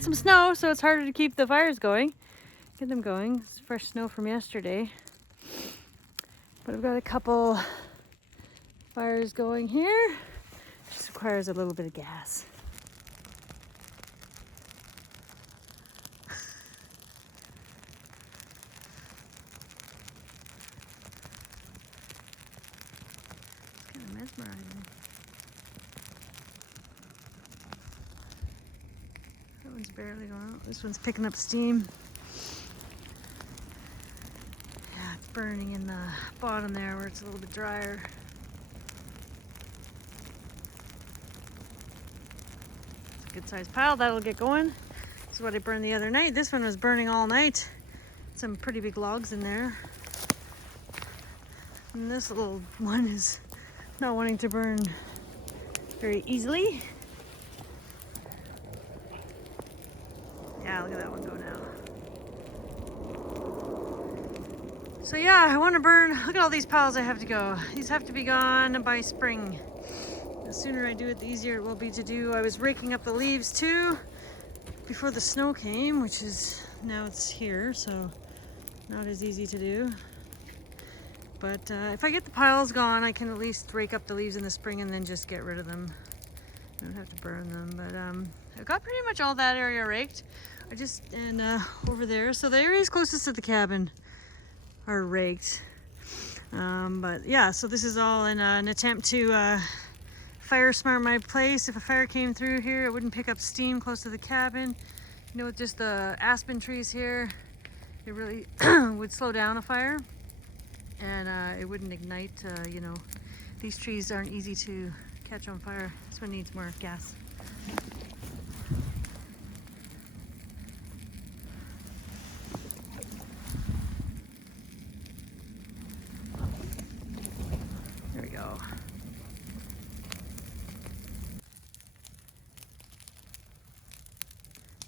got some snow, so it's harder to keep the fires going. Get them going. It's fresh snow from yesterday. But I've got a couple fires going here. Just requires a little bit of gas. It's kind of mesmerizing. That one's barely going out. This one's picking up steam. Yeah, it's burning in the bottom there where it's a little bit drier. It's a good sized pile. That'll get going. This is what I burned the other night. This one was burning all night. Some pretty big logs in there. And this little one is not wanting to burn very easily. Yeah, look at that one go now. So yeah, I want to burn, look at all these piles I have to go. These have to be gone by spring. The sooner I do it, the easier it will be to do. I was raking up the leaves too before the snow came, which is, now it's here, so not as easy to do. But if I get the piles gone, I can at least rake up the leaves in the spring and then just get rid of them. I don't have to burn them, but I've got pretty much all that area raked. And over there, so the areas closest to the cabin are raked. But yeah, so this is all in an attempt to fire smart my place. If a fire came through here, it wouldn't pick up steam close to the cabin. You know, with just the aspen trees here, it really would slow down a fire, and it wouldn't ignite. You know, these trees aren't easy to catch on fire. This one needs more gas. There we go.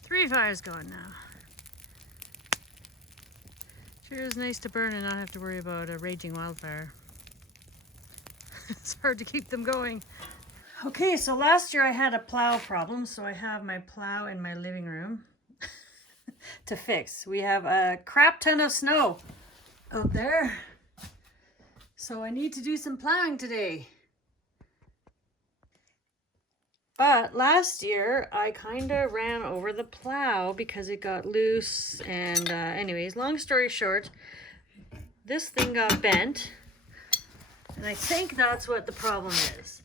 Three fires going now. Sure is nice to burn and not have to worry about a raging wildfire. It's hard to keep them going. Okay, so last year I had a plow problem, so I have my plow in my living room to fix. We have a crap ton of snow out there, so I need to do some plowing today. But last year I kind of ran over the plow because it got loose, and anyways, long story short, this thing got bent, and I think that's what the problem is.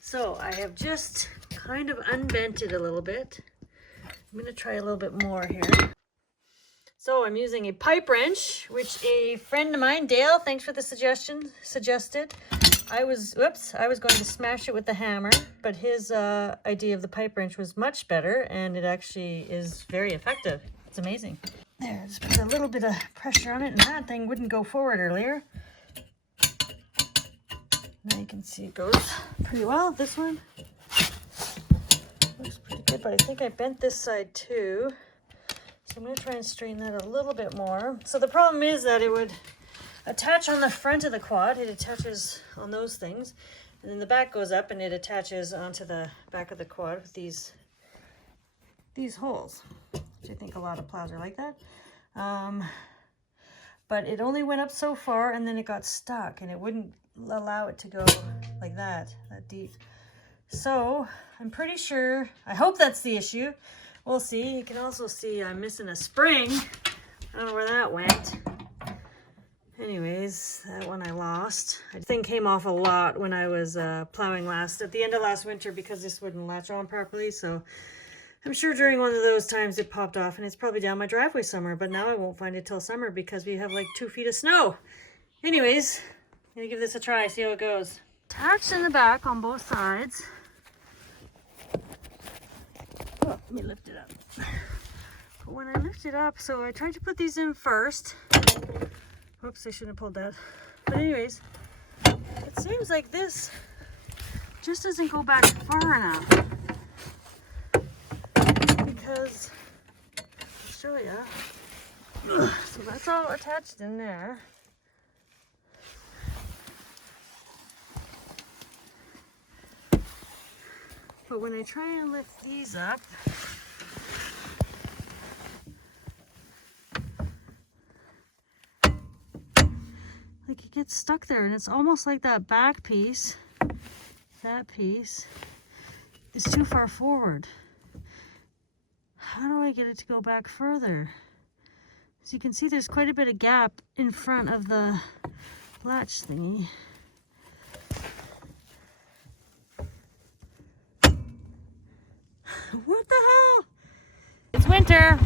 So I have just kind of unbent it a little bit. I'm going to try a little bit more here. So I'm using a pipe wrench, which a friend of mine, Dale, thanks for the suggestion, suggested. I was going to smash it with the hammer, but his idea of the pipe wrench was much better, and it actually is very effective. It's amazing. There, just put a little bit of pressure on it, and that thing wouldn't go forward earlier. Now you can see it goes pretty well. This one looks pretty good, but I think I bent this side too. So I'm going to try and straighten that a little bit more. So the problem is that it would attach on the front of the quad. It attaches on those things, and then the back goes up and it attaches onto the back of the quad with these holes, which I think a lot of plows are like that. But it only went up so far, and then it got stuck, and it wouldn't allow it to go like that deep. So I'm pretty sure, I hope that's the issue. We'll see. You can also see I'm missing a spring. I don't know where that went. Anyways, that one I lost. The thing came off a lot when I was plowing at the end of last winter, because this wouldn't latch on properly. So I'm sure during one of those times it popped off, and it's probably down my driveway somewhere, but now I won't find it till summer because we have like 2 feet of snow. Anyways, I'm gonna give this a try, see how it goes. Attached in the back on both sides. Oh, let me lift it up. But when I lift it up, so I tried to put these in first. Whoops, I shouldn't have pulled that. But anyways, it seems like this just doesn't go back far enough. Because, I'll show you. So that's all attached in there. But when I try and lift these up, like it gets stuck there, and it's almost like that back piece, that piece is too far forward. How do I get it to go back further? As you can see, there's quite a bit of gap in front of the latch thingy. What the hell? It's winter.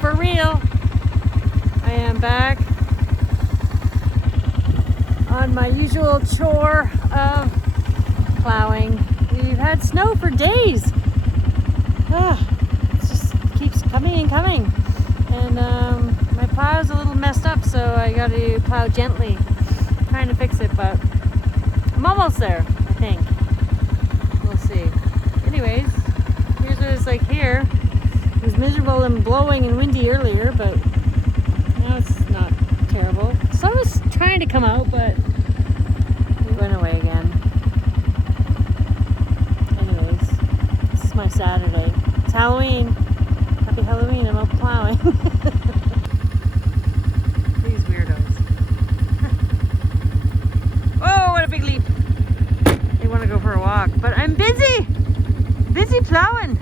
For real. I am back on my usual chore of plowing. We've had snow for days. It just keeps coming and coming. And my plow's a little messed up, so I got to plow gently. I'm trying to fix it, but I'm almost there, I think. We'll see. Anyways, here's what it's like here. It was miserable and blowing and windy earlier, but now it's not terrible. The sun was trying to come out, but it went away again. Anyways, this is my Saturday. It's Halloween. Happy Halloween. I'm out plowing. These weirdos. Oh, what a big leap. They want to go for a walk, but I'm busy. Busy plowing.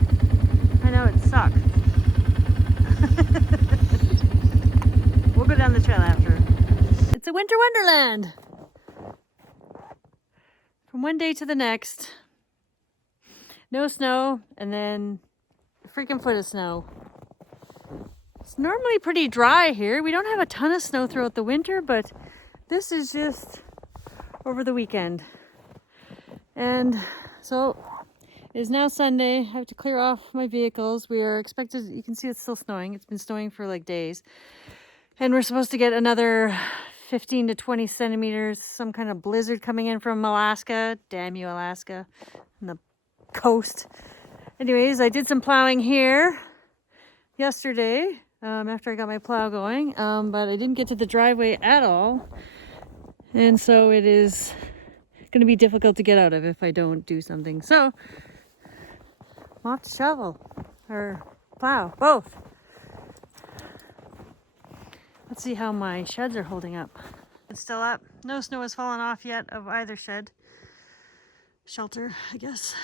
I know it sucks. We'll go down the trail after. It's a winter wonderland. From one day to the next. No snow, and then a freaking foot of snow. It's normally pretty dry here. We don't have a ton of snow throughout the winter, but this is just over the weekend. And so it is now Sunday. I have to clear off my vehicles. We are expected, you can see it's still snowing. It's been snowing for like days. And we're supposed to get another 15 to 20 centimeters, some kind of blizzard coming in from Alaska. Damn you, Alaska. And the coast. Anyways, I did some plowing here yesterday after I got my plow going, but I didn't get to the driveway at all. And so it is going to be difficult to get out of if I don't do something. So I'll have to shovel or plow, both. Let's see how my sheds are holding up. It's still up. No snow has fallen off yet of either shed. Shelter, I guess.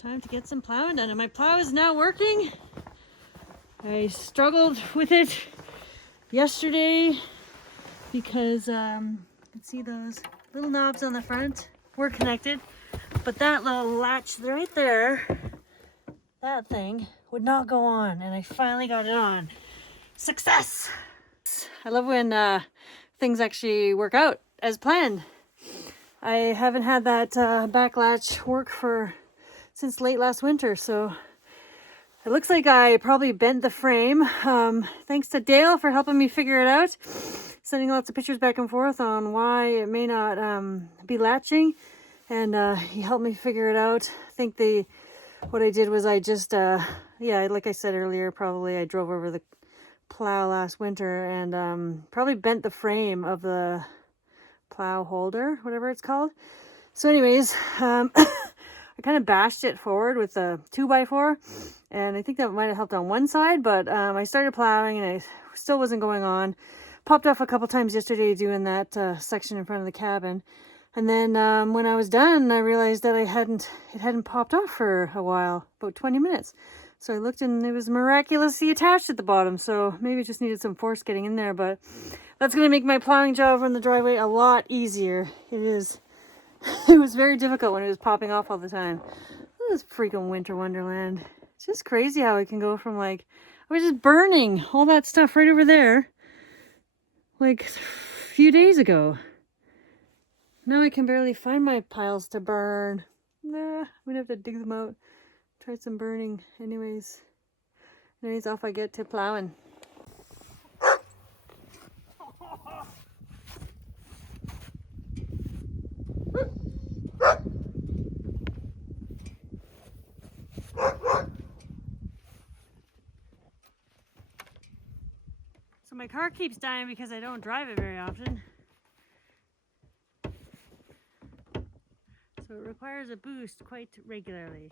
Time to get some plowing done. And my plow is now working. I struggled with it yesterday because you can see those little knobs on the front were connected. But that little latch right there, that thing would not go on. And I finally got it on. Success! I love when things actually work out as planned. I haven't had that back latch work since late last winter, so it looks like I probably bent the frame. Thanks to Dale for helping me figure it out, sending lots of pictures back and forth on why it may not be latching, and he helped me figure it out. I think what I did was I just like I said earlier, probably I drove over the plow last winter and probably bent the frame of the plow holder, whatever it's called. So anyways, I kind of bashed it forward with a 2x4, and I think that might have helped on one side, but I started plowing and I still wasn't going on. Popped off a couple times yesterday doing that section in front of the cabin, and then when I was done, I realized that it hadn't popped off for a while, about 20 minutes. So I looked and it was miraculously attached at the bottom. So maybe it just needed some force getting in there, but that's going to make my plowing job on the driveway a lot easier. It is. It was very difficult when it was popping off all the time. This freaking winter wonderland. It's just crazy how it can go from I was just burning all that stuff right over there like a few days ago. Now I can barely find my piles to burn. Nah, I'm going to have to dig them out. Try some burning. Anyways, off I get to plowing. So my car keeps dying because I don't drive it very often. So it requires a boost quite regularly.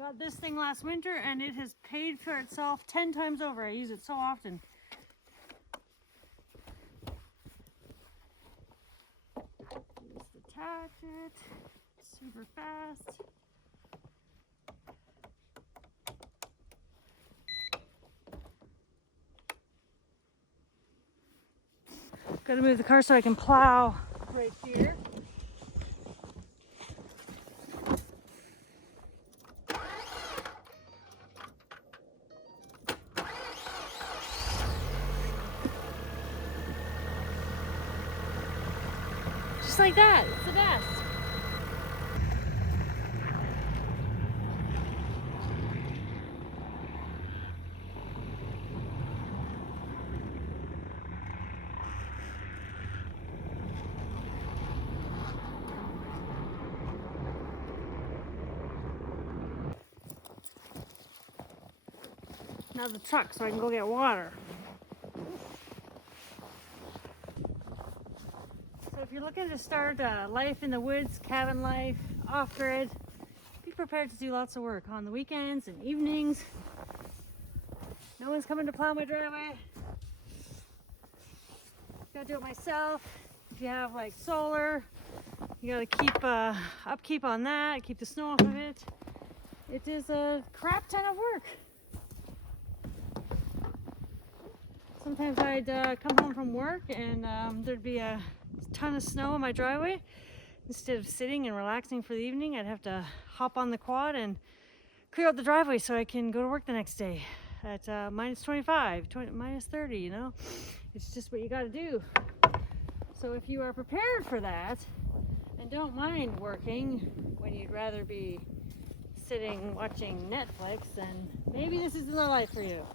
I Got this thing last winter and it has paid for itself 10 times over. I use it so often. Just attach it super fast. Gotta move the car so I can plow right here. Just like that, it's the best. Now the truck so I can go get water. So if you're looking to start life in the woods, cabin life, off-grid, be prepared to do lots of work on the weekends and evenings. No one's coming to plow my driveway. Gotta do it myself. If you have like solar, you gotta keep upkeep on that, keep the snow off of it. It is a crap ton of work. Sometimes I'd come home from work and there'd be a ton of snow in my driveway. Instead of sitting and relaxing for the evening, I'd have to hop on the quad and clear out the driveway so I can go to work the next day at minus 25, minus 30, you know? It's just what you gotta do. So if you are prepared for that and don't mind working when you'd rather be sitting watching Netflix, then maybe this isn't the life for you.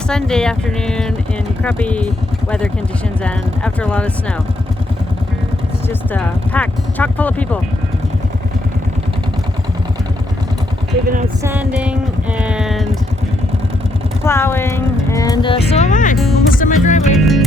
Sunday afternoon in crappy weather conditions and after a lot of snow. It's just packed, chock full of people. They've been out sanding and plowing, and so am I. Almost in my driveway.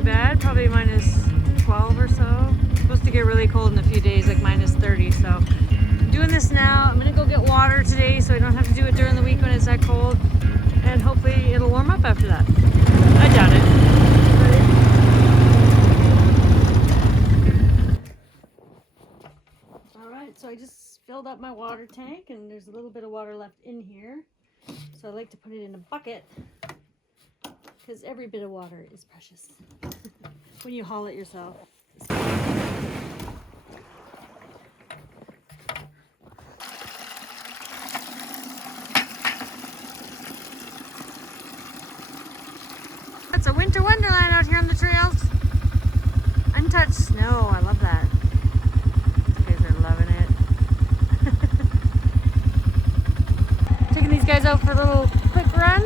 too bad, probably minus 12 or so. It's supposed to get really cold in a few days, like minus 30, so I'm doing this now. I'm gonna go get water today so I don't have to do it during the week when it's that cold, and hopefully it'll warm up after that. I doubt it. Alright, so I just filled up my water tank and there's a little bit of water left in here. So I like to put it in a bucket because every bit of water is precious when you haul it yourself. It's a winter wonderland out here on the trails. Untouched snow, I love that. You guys are loving it. Taking these guys out for a little quick run.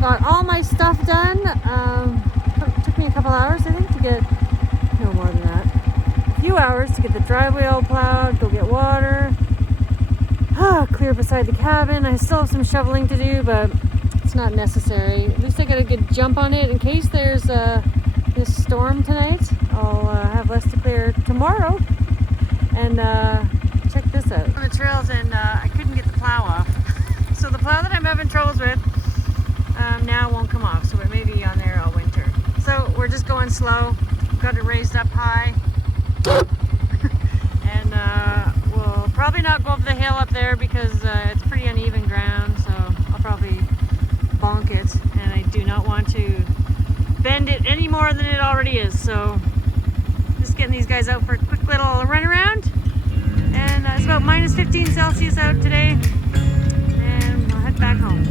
Got all my stuff done. Took me a couple hours, I think, to get, no more than that, a few hours to get the driveway all plowed, go get water, clear beside the cabin. I still have some shoveling to do, but it's not necessary. At least I got a good jump on it in case there's this storm tonight. I'll have less to clear tomorrow. And check this out. On the trails, and I couldn't get the plow off. So the plow that I'm having troubles with now won't come off, so it may be on there all winter. So we're just going slow. Got it raised up high. And we'll probably not go up the hill up there because it's pretty uneven ground, so I'll probably bonk it, and I do not want to bend it any more than it already is. So just getting these guys out for a quick little run around, and it's about minus 15 Celsius out today, and we'll head back home.